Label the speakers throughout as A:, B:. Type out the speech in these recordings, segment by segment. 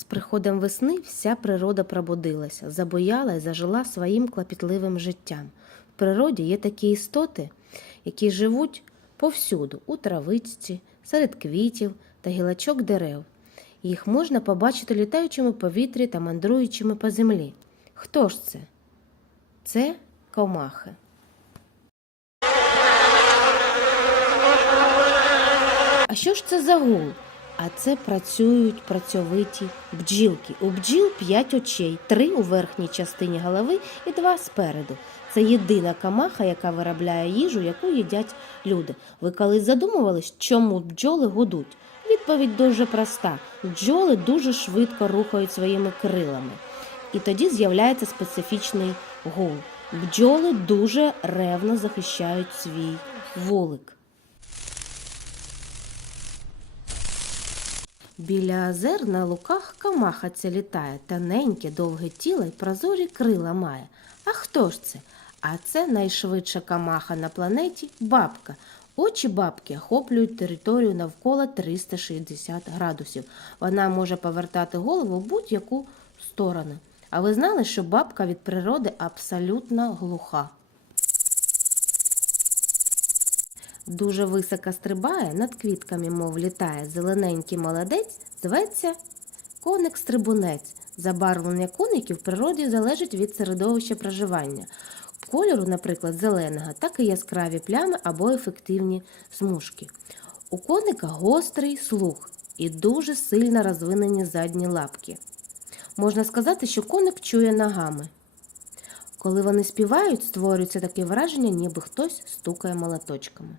A: З приходом весни вся природа пробудилася, забояла і зажила своїм клопітливим життям. В природі є такі істоти, які живуть повсюду, у травичці, серед квітів та гілочок дерев. Їх можна побачити літаючими повітрі та мандруючими по землі. Хто ж це? Це комахи. А що ж це за гул? А це працюють працьовиті бджілки. У бджіл п'ять очей, три у верхній частині голови і два спереду. Це єдина камаха, яка виробляє їжу, яку їдять люди. Ви колись задумувались, чому бджоли гудуть? Відповідь дуже проста: бджоли дуже швидко рухають своїми крилами. І тоді з'являється специфічний гул. Бджоли дуже ревно захищають свій вулик. Біля озер на луках камаха ця літає, тоненьке, довге тіло й прозорі крила має. А хто ж це? А це найшвидша камаха на планеті бабка. Очі бабки охоплюють територію навколо 360 градусів. Вона може повертати голову в будь-яку сторону. А ви знали, що бабка від природи абсолютно глуха? Дуже високо стрибає, над квітками, мов літає. Зелененький молодець зветься коник-стрибунець. Забарвлення коників в природі залежить від середовища проживання. Кольору, наприклад, зеленого, так і яскраві плями або ефективні смужки. У коника гострий слух і дуже сильно розвинені задні лапки. Можна сказати, що коник чує ногами. Коли вони співають, створюється таке враження, ніби хтось стукає молоточками.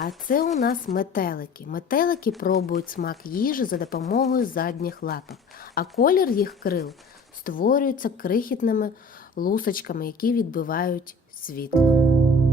A: А це у нас метелики. Метелики пробують смак їжі за допомогою задніх лапок, а колір їх крил створюється крихітними лусочками, які відбивають світло.